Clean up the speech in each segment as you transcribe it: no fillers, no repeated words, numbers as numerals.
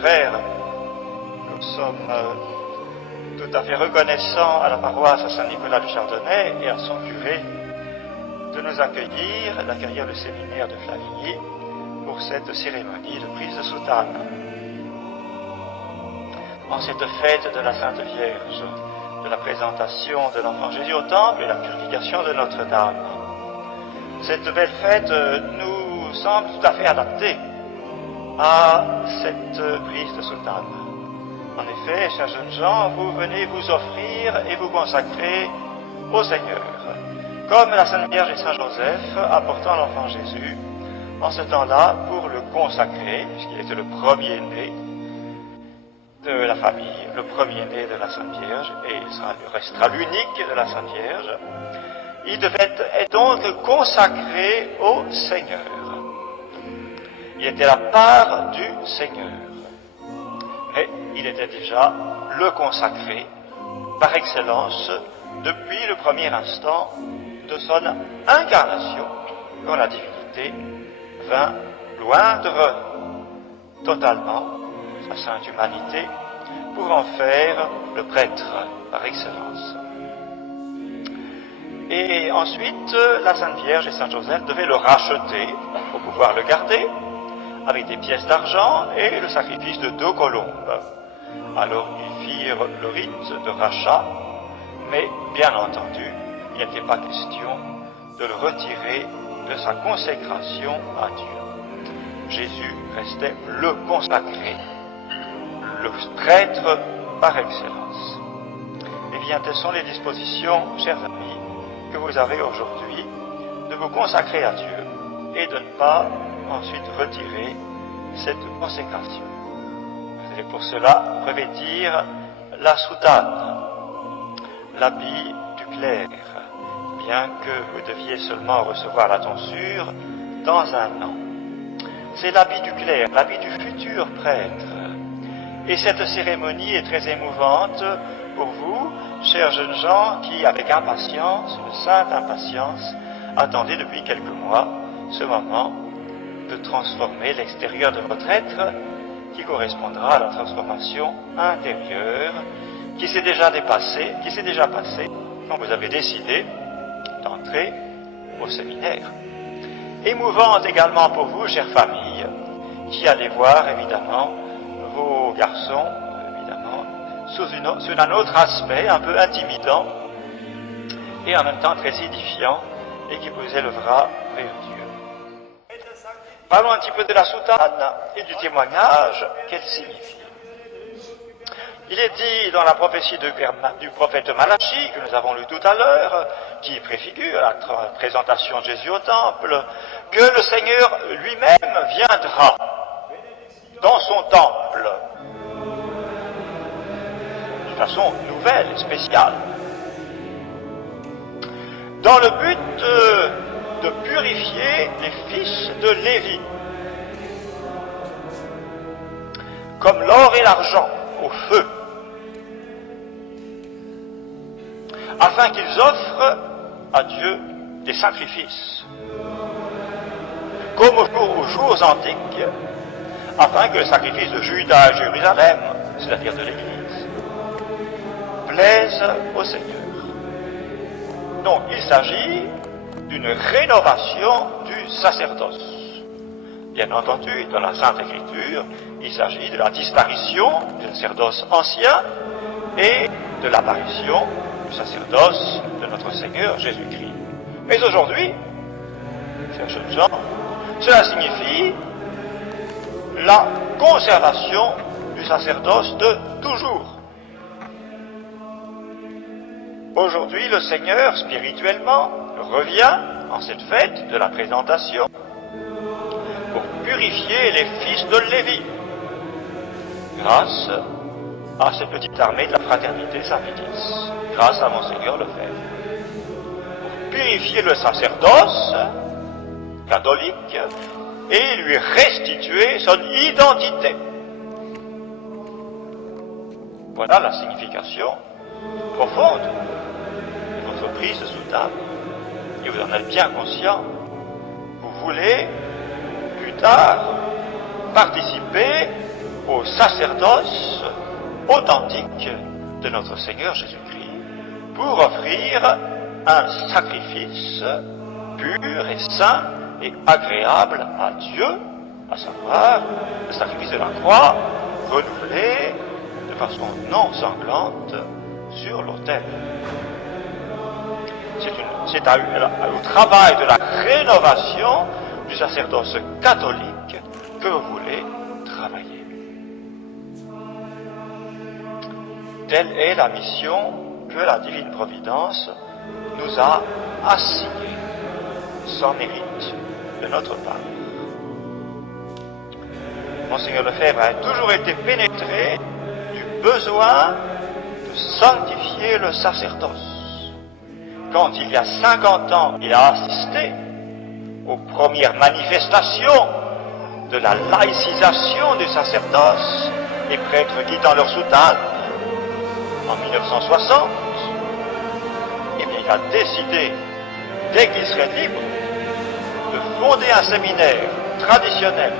frères, nous sommes tout à fait reconnaissants à la paroisse Saint-Nicolas du Chardonnay et à son curé de nous accueillir, d'accueillir le séminaire de Flavigny pour cette cérémonie de prise de soutane. En cette fête de la Sainte Vierge, de la présentation de l'enfant Jésus au temple et la purification de Notre-Dame. Cette belle fête nous semble tout à fait adaptée à cette prise de soutane. En effet, chers jeunes gens, vous venez vous offrir et vous consacrer au Seigneur, comme la Sainte Vierge et Saint Joseph apportant l'enfant Jésus en ce temps-là pour le consacrer, puisqu'il était le premier-né de la famille, le premier-né de la Sainte Vierge, et il restera l'unique de la Sainte Vierge. Il devait être donc consacré au Seigneur. Il était la part du Seigneur. Mais il était déjà le consacré par excellence depuis le premier instant de son incarnation, quand la divinité vint loindre totalement sa sainte humanité pour en faire le prêtre par excellence. Et ensuite, la Sainte Vierge et Saint Joseph devaient le racheter pour pouvoir le garder avec des pièces d'argent et le sacrifice de 2 colombes. Alors ils firent le rite de rachat, mais bien entendu, il n'était pas question de le retirer de sa consécration à Dieu. Jésus restait le consacré, le prêtre par excellence. Eh bien, telles sont les dispositions, chers amis, que vous avez aujourd'hui de vous consacrer à Dieu et de ne pas ensuite retirer cette consécration. Vous allez pour cela revêtir la soutane, l'habit du clerc, bien que vous deviez seulement recevoir la tonsure dans 1 an. C'est l'habit du clerc, l'habit du futur prêtre. Et cette cérémonie est très émouvante pour vous, chers jeunes gens, qui, avec impatience, une sainte impatience, attendez depuis quelques mois ce moment de transformer l'extérieur de votre être, qui correspondra à la transformation intérieure, qui s'est déjà passée quand vous avez décidé d'entrer au séminaire. Émouvante également pour vous, chères familles, qui allez voir évidemment vos garçons, sous un autre aspect, un peu intimidant, et en même temps très édifiant, et qui vous élèvera vers Dieu. Parlons un petit peu de la soutane et du témoignage qu'elle signifie. Il est dit dans la prophétie du prophète Malachie, que nous avons lu tout à l'heure, qui préfigure la présentation de Jésus au temple, que le Seigneur lui-même viendra dans son temple, de façon nouvelle et spéciale, dans le but de purifier les fils de Lévi, comme l'or et l'argent au feu, afin qu'ils offrent à Dieu des sacrifices, comme aux jours antiques, afin que le sacrifice de Juda et Jérusalem, c'est-à-dire de l'Église, plaise au Seigneur. Donc, il s'agit d'une rénovation du sacerdoce. Bien entendu, dans la Sainte Écriture, il s'agit de la disparition du sacerdoce ancien et de l'apparition du sacerdoce de notre Seigneur Jésus-Christ. Mais aujourd'hui, chers jeunes gens, cela signifie la conservation du sacerdoce de toujours. Aujourd'hui, le Seigneur, spirituellement, revient en cette fête de la présentation pour purifier les fils de Lévi, grâce à cette petite armée de la fraternité Saint-Médis, grâce à Monseigneur Lefebvre. Pour purifier le sacerdoce catholique et lui restituer son identité. Voilà la signification profonde de votre prise de soutane. Et vous en êtes bien conscient. Vous voulez, plus tard, participer au sacerdoce authentique de notre Seigneur Jésus-Christ pour offrir un sacrifice pur et saint et agréable à Dieu, à savoir le sacrifice de la croix, renouvelé de façon non sanglante sur l'autel. C'est au travail de la rénovation du sacerdoce catholique que vous voulez travailler. Telle est la mission que la divine providence nous a assignée, sans mérite de notre part. Monseigneur Lefebvre a toujours été pénétré du besoin de sanctifier le sacerdoce. Quand il y a 50 ans, il a assisté aux premières manifestations de la laïcisation du sacerdoce, les prêtres quittant leur soutane, en 1960, eh bien, il a décidé, dès qu'il serait libre, de fonder un séminaire traditionnel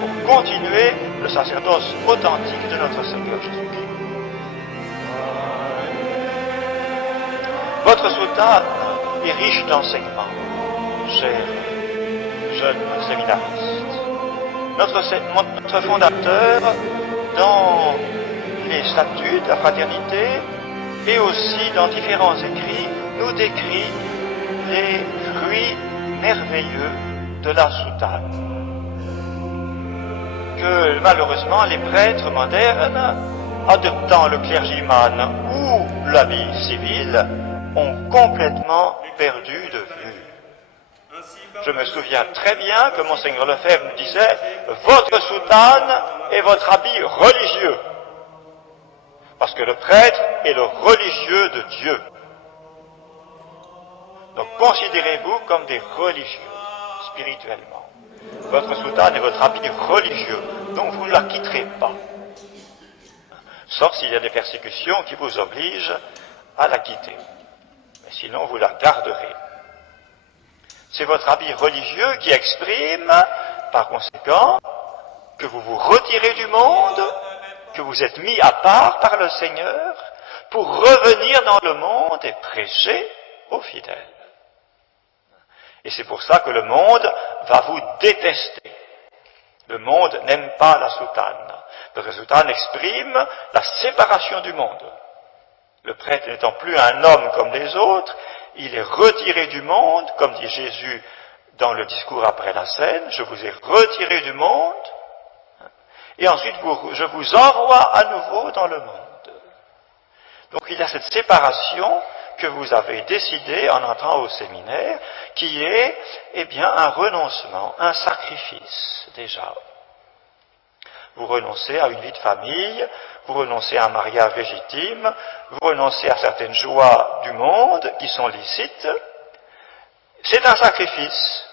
pour continuer le sacerdoce authentique de notre Seigneur Jésus-Christ. Votre soutane est riche d'enseignements, chers jeunes séminaristes. Notre fondateur, dans les statuts de la fraternité et aussi dans différents écrits, nous décrit les fruits merveilleux de la soutane que malheureusement les prêtres modernes, adoptant le clergyman ou l'habit civil, ont complètement perdu de vue. Je me souviens très bien que Monseigneur Lefebvre nous disait « Votre soutane est votre habit religieux ». Parce que le prêtre est le religieux de Dieu. Donc considérez-vous comme des religieux, spirituellement. Votre soutane est votre habit religieux, donc vous ne la quitterez pas. Sauf s'il y a des persécutions qui vous obligent à la quitter. Mais sinon, vous la garderez. C'est votre habit religieux qui exprime, par conséquent, que vous vous retirez du monde, que vous êtes mis à part par le Seigneur, pour revenir dans le monde et prêcher aux fidèles. Et c'est pour ça que le monde va vous détester. Le monde n'aime pas la soutane. Parce que la soutane exprime la séparation du monde. Le prêtre n'étant plus un homme comme les autres, il est retiré du monde, comme dit Jésus dans le discours après la scène, je vous ai retiré du monde, et ensuite je vous envoie à nouveau dans le monde. Donc il y a cette séparation que vous avez décidé en entrant au séminaire, qui est, eh bien, un renoncement, un sacrifice, déjà. Vous renoncez à une vie de famille, vous renoncez à un mariage légitime, vous renoncez à certaines joies du monde qui sont licites. C'est un sacrifice,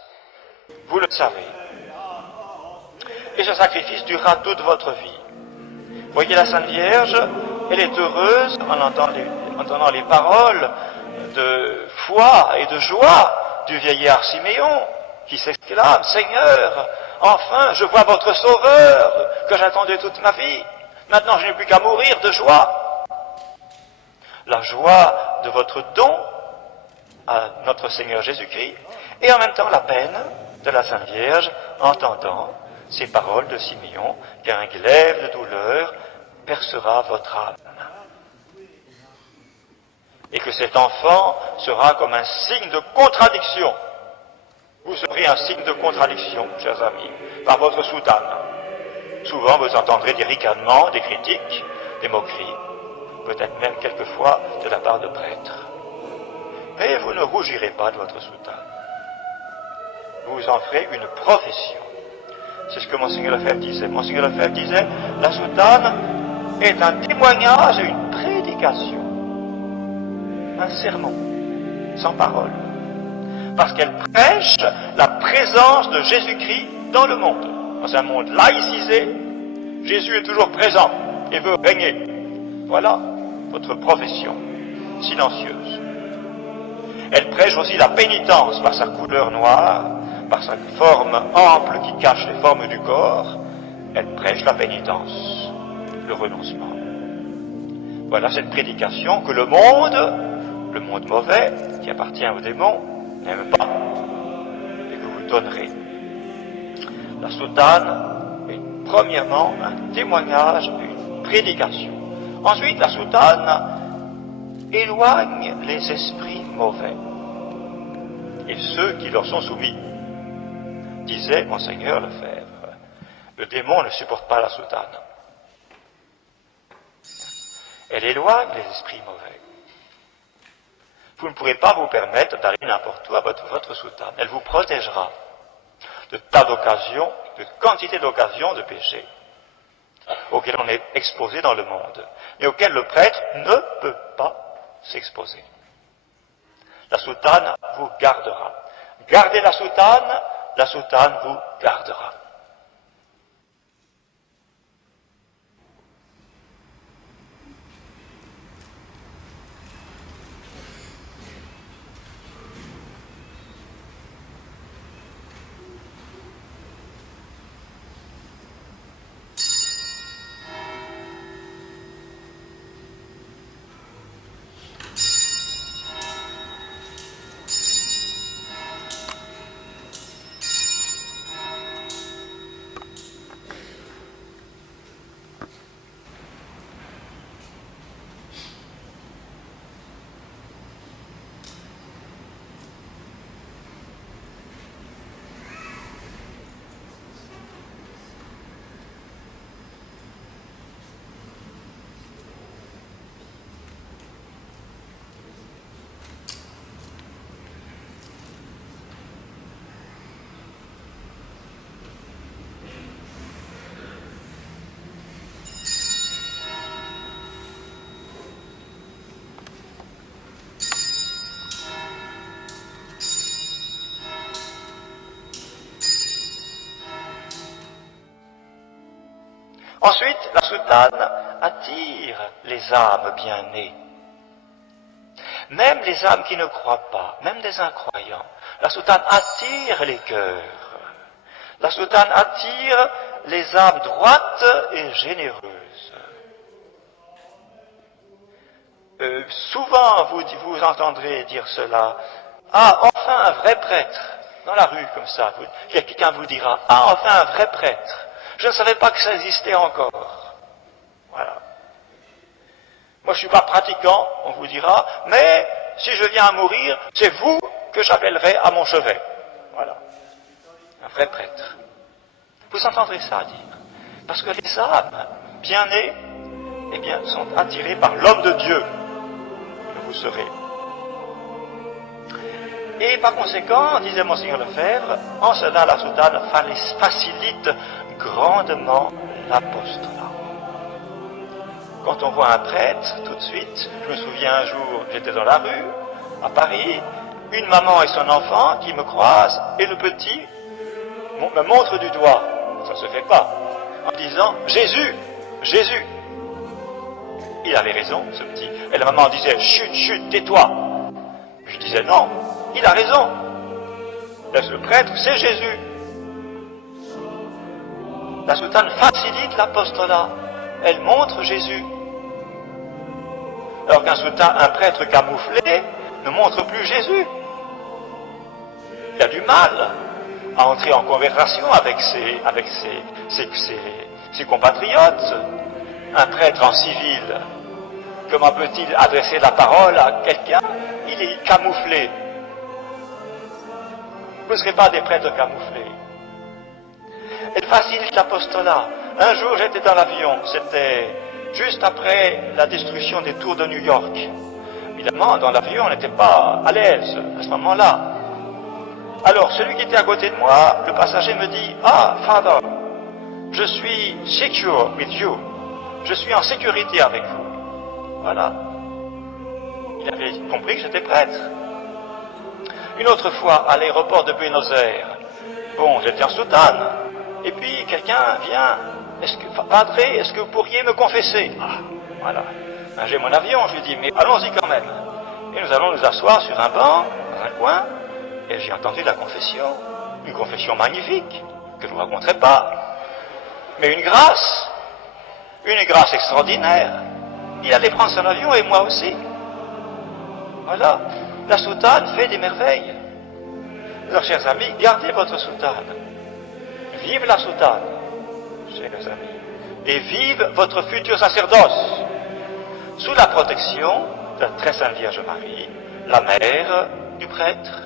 vous le savez. Et ce sacrifice durera toute votre vie. Voyez la Sainte Vierge, elle est heureuse en entendant les paroles de foi et de joie du vieillard Siméon, qui s'exclame, Seigneur, enfin je vois votre Sauveur, que j'attendais toute ma vie. Maintenant je n'ai plus qu'à mourir de joie. La joie de votre don à notre Seigneur Jésus-Christ, et en même temps la peine de la Sainte Vierge, entendant ces paroles de Siméon, qu'un glaive de douleur percera votre âme. Et que cet enfant sera comme un signe de contradiction. Vous serez un signe de contradiction, chers amis, par votre soutane. Souvent, vous entendrez des ricanements, des critiques, des moqueries, peut-être même quelquefois de la part de prêtres. Mais vous ne rougirez pas de votre soutane. Vous en ferez une profession. C'est ce que Monseigneur Lefebvre disait. Monseigneur Lefebvre disait, la soutane est un témoignage et une prédication. Un sermon, sans parole. Parce qu'elle prêche la présence de Jésus-Christ dans le monde. Dans un monde laïcisé, Jésus est toujours présent et veut régner. Voilà votre profession silencieuse. Elle prêche aussi la pénitence par sa couleur noire, par sa forme ample qui cache les formes du corps, Elle prêche la pénitence, le renoncement. Voilà cette prédication que le monde mauvais, qui appartient aux démons, n'aime pas, et que vous donnerez. La soutane est premièrement un témoignage, une prédication. Ensuite, la soutane éloigne les esprits mauvais et ceux qui leur sont soumis, disait Monseigneur Lefebvre. Le démon ne supporte pas la soutane. Elle éloigne les esprits mauvais. Vous ne pourrez pas vous permettre d'aller n'importe où à votre soutane. Elle vous protégera de tas d'occasions, de quantité d'occasions de péché auxquelles on est exposé dans le monde, mais auxquelles le prêtre ne peut pas s'exposer. La soutane vous gardera. Gardez la soutane vous gardera. Ensuite, la soutane attire les âmes bien-nées. Même les âmes qui ne croient pas, même des incroyants. La soutane attire les cœurs. La soutane attire les âmes droites et généreuses. Souvent, vous entendrez dire cela. Ah, enfin un vrai prêtre. Dans la rue, comme ça, quelqu'un vous dira, ah, enfin un vrai prêtre. Je ne savais pas que ça existait encore. Voilà. Moi, je ne suis pas pratiquant, on vous dira, mais si je viens à mourir, c'est vous que j'appellerai à mon chevet. Voilà. Un vrai prêtre. Vous entendrez ça dire. Parce que les âmes bien-nées, eh bien, sont attirées par l'homme de Dieu que vous serez. Et par conséquent, disait Monseigneur Lefebvre, en cela la soutane facilite grandement l'apostolat. Quand on voit un prêtre, tout de suite, je me souviens un jour, j'étais dans la rue, à Paris, une maman et son enfant qui me croisent, et le petit me montre du doigt, ça ne se fait pas, en disant « Jésus, Jésus ». Il avait raison, ce petit. Et la maman disait « Chut, chut, tais-toi ». Je disais « Non, il a raison. Le prêtre, c'est Jésus ». La soutane facilite l'apostolat. Elle montre Jésus. Alors un prêtre camouflé ne montre plus Jésus. Il a du mal à entrer en conversation avec ses compatriotes. Un prêtre en civil, comment peut-il adresser la parole à quelqu'un? Il est camouflé. Vous ne serez pas des prêtres camouflés. Elle facilite l'apostolat. Un jour, j'étais dans l'avion. C'était juste après la destruction des tours de New York. Évidemment, dans l'avion, on n'était pas à l'aise à ce moment-là. Alors, celui qui était à côté de moi, le passager me dit « Ah, Father, je suis secure with you. Je suis en sécurité avec vous. » Voilà. Il avait compris que j'étais prêtre. Une autre fois, à l'aéroport de Buenos Aires, bon, j'étais en soutane. Et puis, quelqu'un vient, Padre, est-ce que vous pourriez me confesser? Ah, voilà. Ben, j'ai mon avion, je lui dis, mais allons-y quand même. Et nous allons nous asseoir sur un banc, dans un coin, et j'ai entendu la confession. Une confession magnifique, que je ne vous raconterai pas. mais une grâce extraordinaire. Il allait prendre son avion et moi aussi. Voilà, la soutane fait des merveilles. Alors, chers amis, gardez votre soutane. Vive la soutane, chers amis. Et vive votre futur sacerdoce, sous la protection de la très sainte Vierge Marie, la mère du prêtre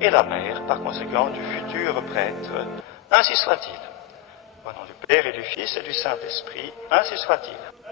et la mère, par conséquent, du futur prêtre. Ainsi soit-il. Au nom du Père et du Fils et du Saint-Esprit, ainsi soit-il.